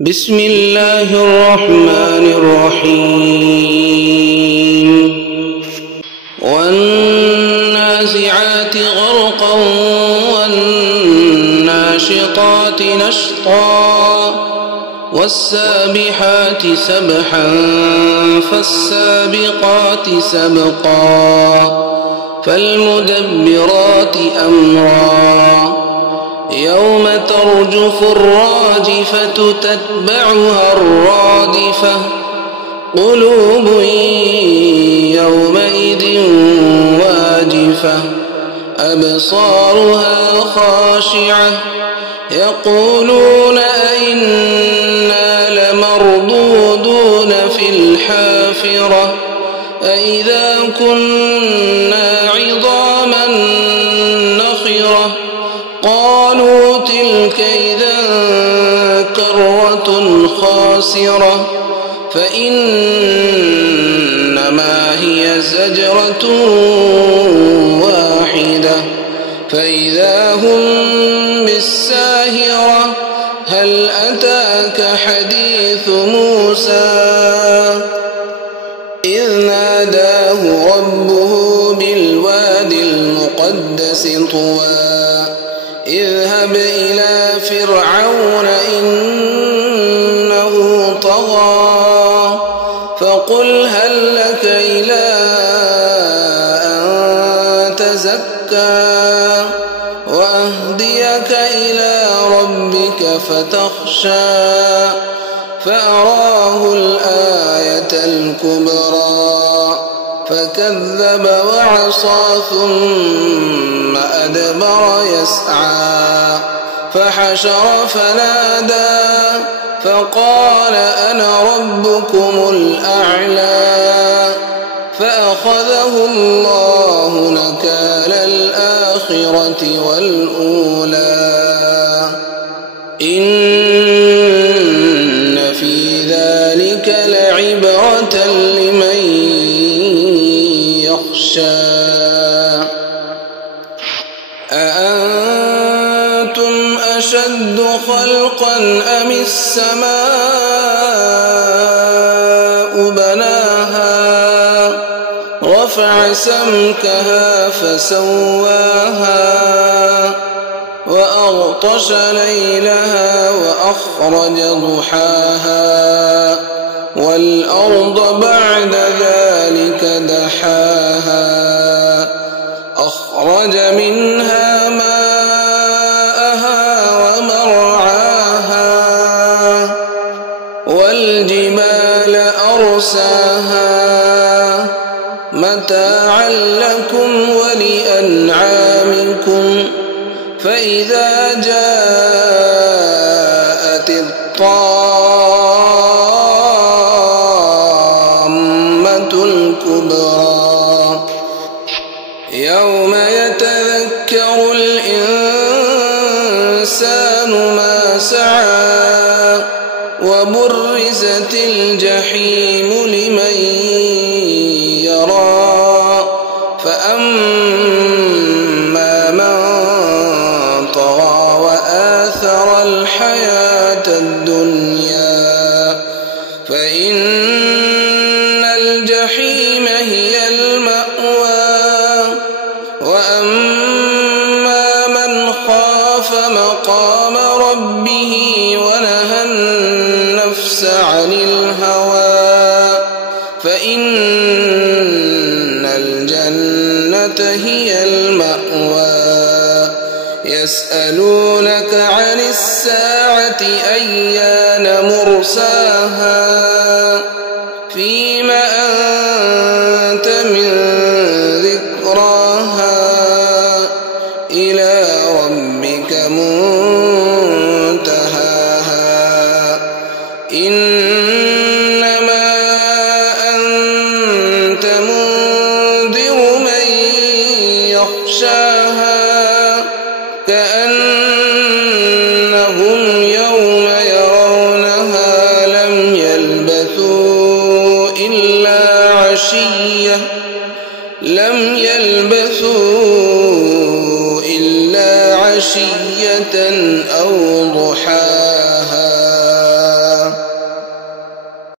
بسم الله الرحمن الرحيم والنازعات غرقا والناشطات نشطا والسابحات سبحا فالسابقات سبقا فالمدبرات أمرا يوم ترجف الراجفة تتبعها الرادفة قلوب يومئذ واجفة أبصارها خاشعة يقولون أئنا لمردودون في الحافرة أئذا كنا عظاما نخرة قالوا تلك إذا كرة خاسرة فإنما هي زجرة واحدة فإذا هم بالساهرة هل أتاك حديث موسى إذ ناداه ربه بالوادي المقدس طوى اذهب إلى فرعون إنه طغى فقل هل لك إلى أن تزكى وأهديك إلى ربك فتخشى فأراه الآية الكبرى فكذب وعصى ثم أدبر يسعى فحشر فنادى فقال أنا ربكم الأعلى فأخذه الله نكال الآخرة والأولى إن في ذلك لعبرة لمن يخشى أأنتم أشد خلقا أم السماء بناها رفع سمكها فسواها وأغطش ليلها وأخرج ضحاها والأرض بعد ذلك دحاها أخرج منها ماءها ومرعاها والجبال أرساها متاعا لكم ولأنعامكم فإذا جاءت الطامة الكبرى يوم يتذكر الإنسان ما سعى وبرزت الجحيم لمن يرى فأما من طغى وآثر الحياة الدنيا فإن الجحيم هي المأوى وأما من خاف مقام ربه ونهى النفس عن الهوى فإن الجنة هي المأوى يسألونك عن الساعة أيان مرساها فيم أنت من ذكراها إلى ربك منتهاها